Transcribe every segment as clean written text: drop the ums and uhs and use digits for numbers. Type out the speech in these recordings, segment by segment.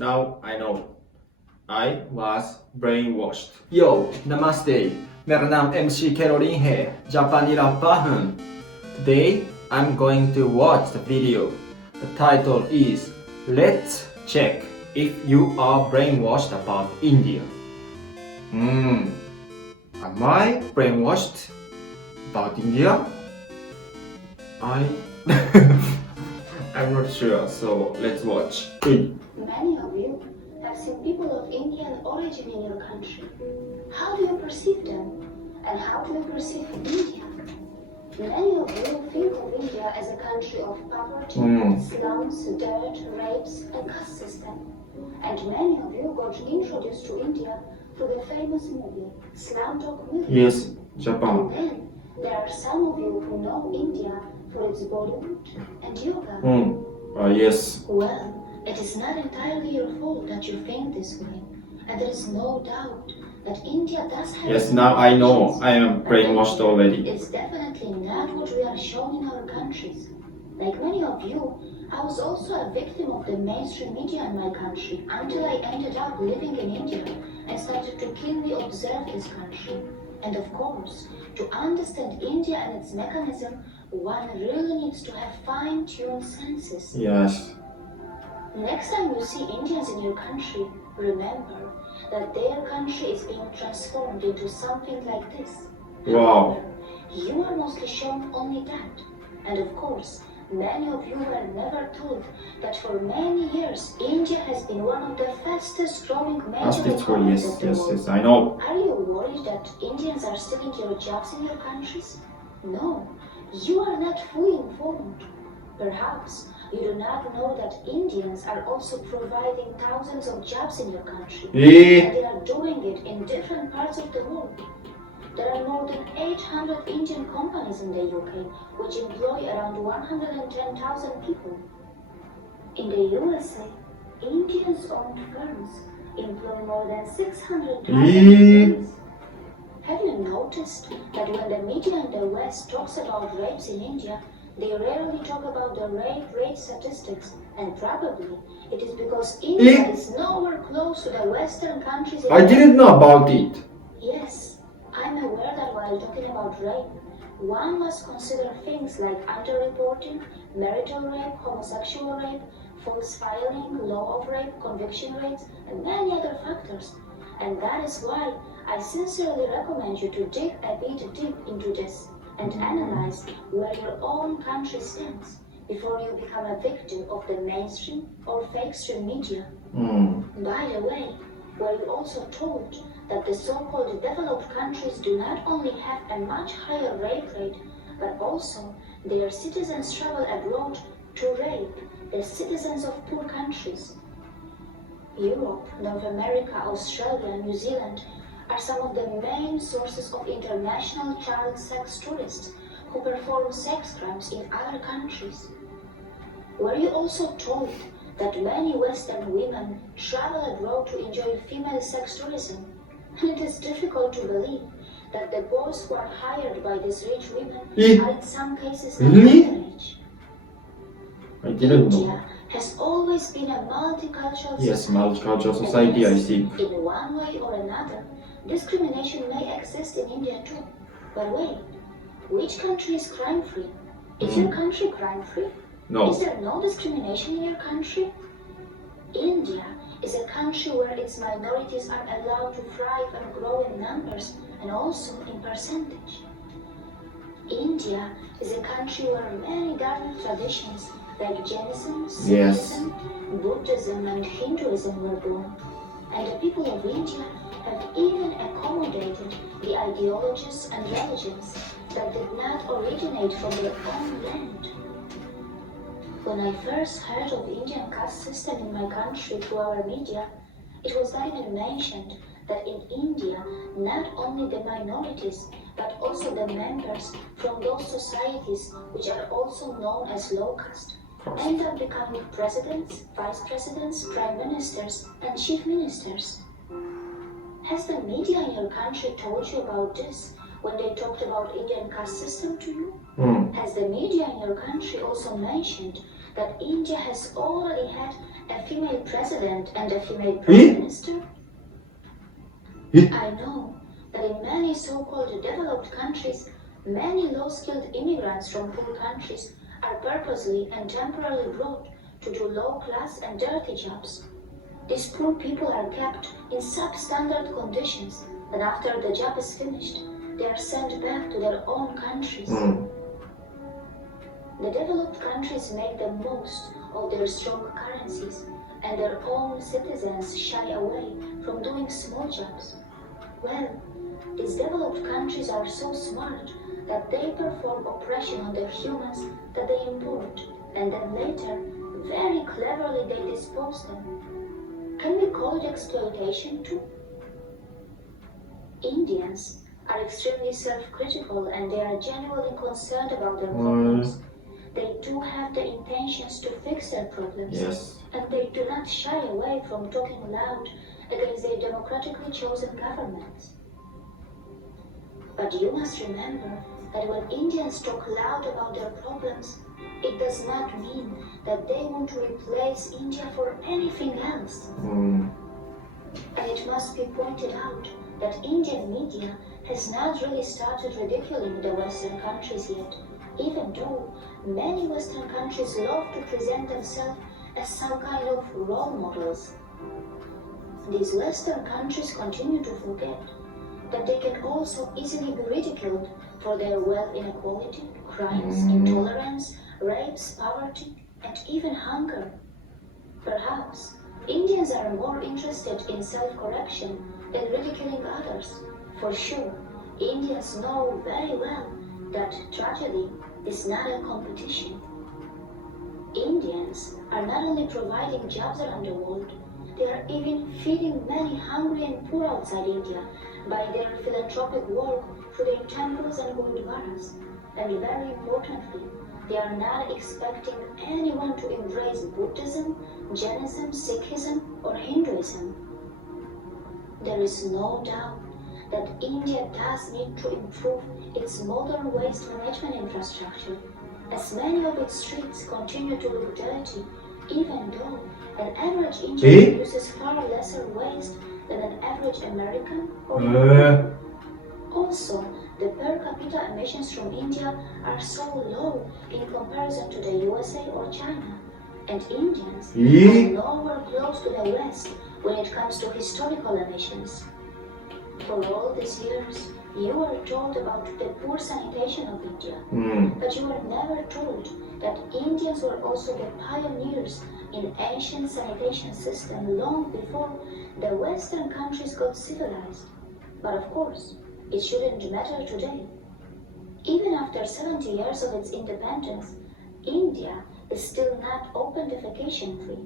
Now I know. I was brainwashed. Yo, namaste. मेरा नाम MC-KERORIN है, जापानी रैपर हूँ. Today, I'm going to watch the video. The title is Let's check if you are brainwashed about India. Am I brainwashed about India? I'm not sure, so let's watch. Many of you have seen people of Indian origin in your country. How do you perceive them? And how do you perceive India? Many of you think of India as a country of poverty, slums, dirt, rapes, and caste system. And many of you got introduced to India through the famous movie, Slumdog Millionaire. Yes, Japan. And then there are some of you who know India for its Bollywood and yoga. Yes. Well, it is not entirely your fault that you think this way, and there is no doubt that India does have. Yes, now I know. I am brainwashed already. It's definitely not what we are shown in our countries. Like many of you, I was also a victim of the mainstream media in my country until I ended up living in India and started to keenly observe this country. And of course, to understand India and its mechanism, one really needs to have fine-tuned senses. Yes. Next time you see Indians in your country, remember that their country is being transformed into something like this. Wow. However, you are mostly shown only that. And of course, many of you were never told that for many years, India has been one of the fastest growing major economies of the world. Yes, I know. Are you worried that Indians are stealing your jobs in your countries? No, you are not fully informed. Perhaps you do not know that Indians are also providing thousands of jobs in your country. And they are doing it in different parts of the world. There are more than 800 Indian companies in the UK, which employ around 110,000 people. In the USA, Indians-owned firms employ more than 600,000 employees. Have you noticed that when the media in the West talks about rapes in India, they rarely talk about the rape rate statistics, and probably it is because India is nowhere close to the Western countries. I didn't know about it. Yes, I'm aware that while talking about rape, one must consider things like underreporting, marital rape, homosexual rape, false filing, law of rape, conviction rates, and many other factors. And that is why I sincerely recommend you to dig a bit deep into this and analyze where your own country stands before you become a victim of the mainstream or fake stream media. By the way, were you also told that the so-called developed countries do not only have a much higher rape rate, but also their citizens travel abroad to rape the citizens of poor countries? Europe, North America, Australia, New Zealand are some of the main sources of international child sex tourists who perform sex crimes in other countries. Were you also told that many Western women travel abroad to enjoy female sex tourism? And it is difficult to believe that the boys who are hired by these rich women are in some cases underage. I didn't know. India has always been a multicultural Yes, society. multicultural society, I think. In one way or another, discrimination may exist in India too. But wait, which country is crime-free? Is your country crime-free? No. Is there no discrimination in your country? India is a country where its minorities are allowed to thrive and grow in numbers and also in percentage. India is a country where many Dharmic traditions like Jainism, Sikhism, Buddhism and Hinduism were born. And the people of India have even accommodated the ideologies and religions that did not originate from their own land. When I first heard of the Indian caste system in my country through our media, it was not even mentioned that in India, not only the minorities, but also the members from those societies which are also known as low caste, end up becoming presidents, vice presidents, prime ministers, and chief ministers. Has the media in your country told you about this when they talked about Indian caste system to you? Has the media in your country also mentioned that India has already had a female president and a female prime minister? I know that in many so-called developed countries, many low-skilled immigrants from poor countries are purposely and temporarily brought to do low-class and dirty jobs. These poor people are kept in substandard conditions, and after the job is finished, they are sent back to their own countries. The developed countries make the most of their strong currencies, and their own citizens shy away from doing small jobs. Well, these developed countries are so smart that they perform oppression on their humans that they import, and then later, very cleverly they dispose them. Can we call it exploitation too? Indians are extremely self-critical and they are genuinely concerned about their problems. They do have the intentions to fix their problems, and they do not shy away from talking loud against their democratically chosen governments. But you must remember that when Indians talk loud about their problems, it does not mean that they want to replace India for anything else. And it must be pointed out that Indian media has not really started ridiculing the Western countries yet, even though many Western countries love to present themselves as some kind of role models. These Western countries continue to forget that they can also easily be ridiculed for their wealth inequality, crimes, intolerance, rapes, poverty, and even hunger. Perhaps Indians are more interested in self-correction than ridiculing others. For sure, Indians know very well that tragedy is not a competition. Indians are not only providing jobs around the world, they are even feeding many hungry and poor outside India by their philanthropic work through their temples and gurudwaras. And very importantly, they are not expecting anyone to embrace Buddhism, Jainism, Sikhism, or Hinduism. There is no doubt that India does need to improve its modern waste management infrastructure, as many of its streets continue to look dirty, even though an average Indian produces far lesser waste than an average American or European. Also, the per capita emissions from India are so low in comparison to the USA or China, and Indians are nowhere close to the West when it comes to historical emissions. For all these years, you were told about the poor sanitation of India, but you were never told that Indians were also the pioneers in ancient sanitation system long before the Western countries got civilized. But of course, it shouldn't matter today. Even after 70 years of its independence, India is still not open defecation free.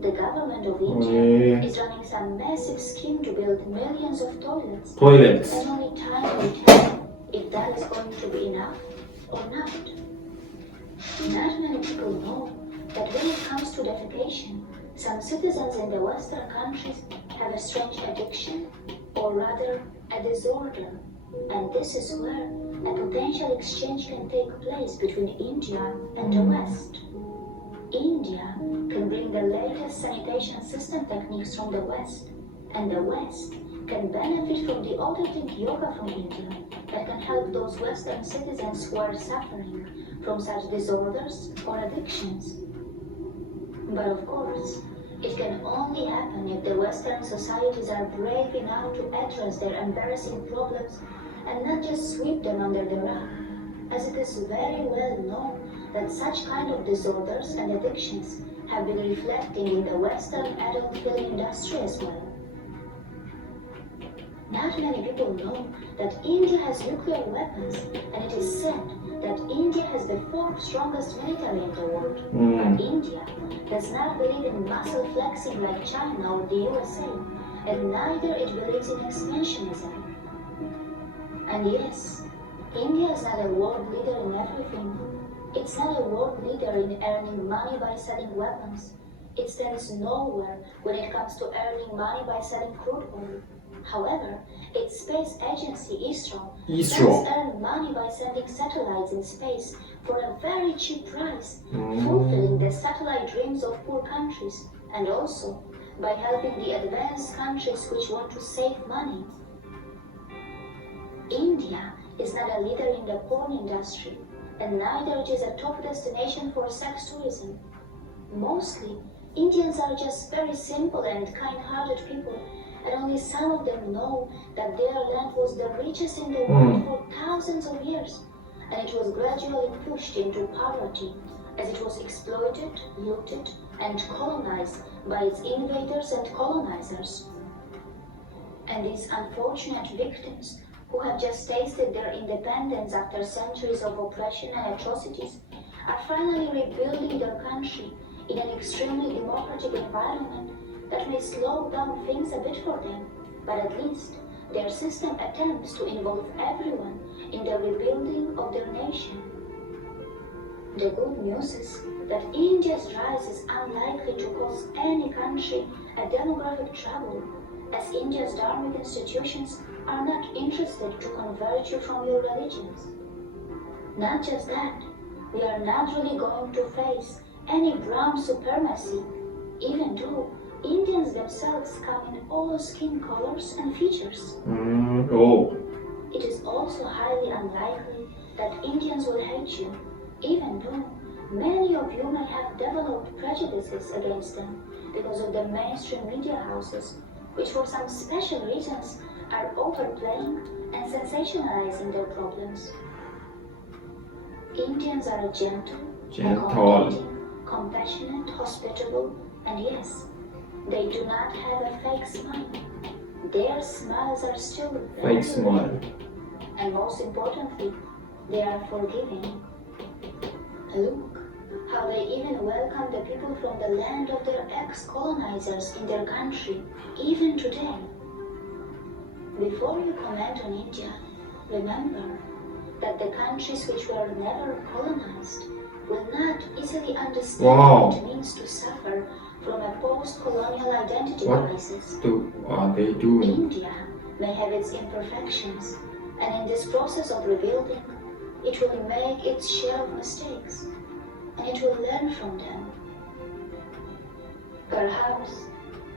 The government of India is running some massive scheme to build millions of toilets. And only time will tell if that is going to be enough or not. Not many people know that when it comes to defecation, some citizens in the Western countries have a strange addiction, or rather a disorder. And this is where a potential exchange can take place between India and the West. India can bring the latest sanitation system techniques from the West, and the West can benefit from the authentic yoga from India that can help those Western citizens who are suffering from such disorders or addictions. But of course, it can only happen if the Western societies are brave enough to address their embarrassing problems and not just sweep them under the rug, as it is very well known that such kind of disorders and addictions have been reflecting in the Western adult film industry as well. Not many people know that India has nuclear weapons, and it is said that India has the fourth strongest military in the world. But India does not believe in muscle flexing like China or the USA, and neither it believes in expansionism. And yes, India is not a world leader in everything. It's not a world leader in earning money by selling weapons. It stands nowhere when it comes to earning money by selling crude oil. However, its space agency, ISRO, does earn money by sending satellites in space for a very cheap price, fulfilling the satellite dreams of poor countries, and also by helping the advanced countries which want to save money. India is not a leader in the porn industry, and neither it is a top destination for sex tourism. Mostly, Indians are just very simple and kind-hearted people, and only some of them know that their land was the richest in the world for thousands of years, and it was gradually pushed into poverty as it was exploited, looted, and colonized by its invaders and colonizers. And these unfortunate victims who have just tasted their independence after centuries of oppression and atrocities are finally rebuilding their country in an extremely democratic environment that may slow down things a bit for them, but at least their system attempts to involve everyone in the rebuilding of their nation. The good news is that India's rise is unlikely to cause any country a demographic trouble, as India's dharmic institutions are not interested to convert you from your religions. Not just that, we are not really going to face any brown supremacy, even though Indians themselves come in all skin colors and features. It is also highly unlikely that Indians will hate you, even though many of you may have developed prejudices against them because of the mainstream media houses, which for some special reasons are overplaying and sensationalizing their problems. Indians are gentle, accommodating, compassionate, hospitable, and yes, they do not have a fake smile. Their smiles are still Fake smile. And most importantly, they are forgiving. Look how they even welcome the people from the land of their ex-colonizers in their country, even today. Before you comment on India, remember that the countries which were never colonized will not easily understand what it means to suffer from a post-colonial identity crisis. What are they doing? India may have its imperfections, and in this process of rebuilding, it will make its share of mistakes, and it will learn from them. Perhaps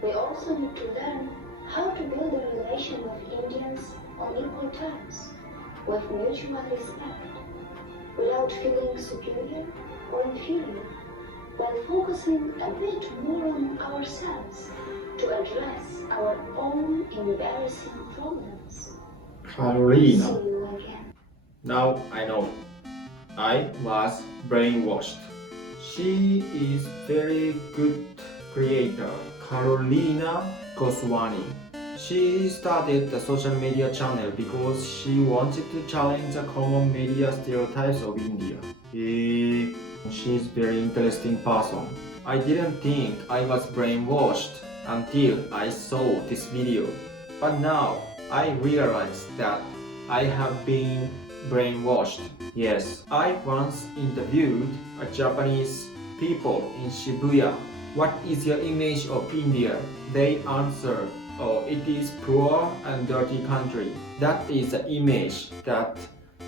we also need to learn how to build a relation with Indians on equal terms, with mutual respect, without feeling superior or inferior, while focusing a bit more on ourselves to address our own embarrassing problems. Karolina. See you again. Now I know. I was brainwashed. She is very good creator, Karolina Goswami. She started the social media channel because she wanted to challenge the common media stereotypes of India. She's very interesting person. I didn't think I was brainwashed until I saw this video. But now I realized that I have been brainwashed. Yes, I once interviewed a Japanese people in Shibuya. What is your image of India? They answered, oh, it is poor and dirty country. That is the image that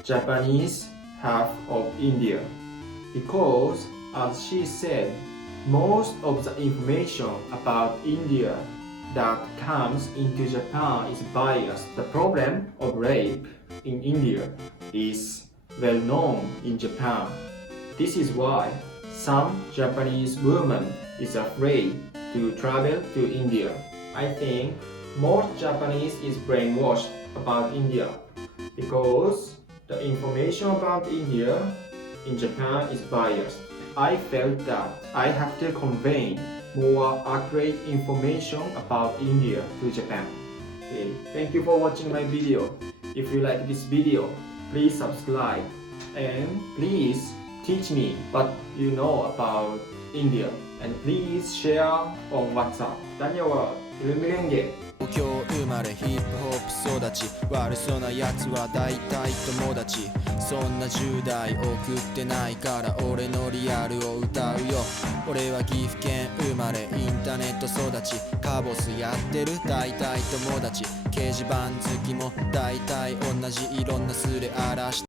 Japanese have of India. Because, as she said, most of the information about India that comes into Japan is biased. The problem of rape in India is well known in Japan. This is why some Japanese woman is afraid to travel to India. I think most Japanese is brainwashed about India because the information about India in Japan is biased. I felt that I have to convey more accurate information about India to Japan. Okay, thank you for watching my video. If you like this video, please subscribe and please teach me what you know about India and please share on WhatsApp. Dhanyawad. Ilum 故郷生まれヒップホップ育ち、悪そうなやつは大体友達。そんな10代送ってないから俺のリアルを歌うよ。俺は岐阜県生まれインターネット育ち、カボスやってる大体友達。掲示板好きも大体同じ、いろんなスレ荒らして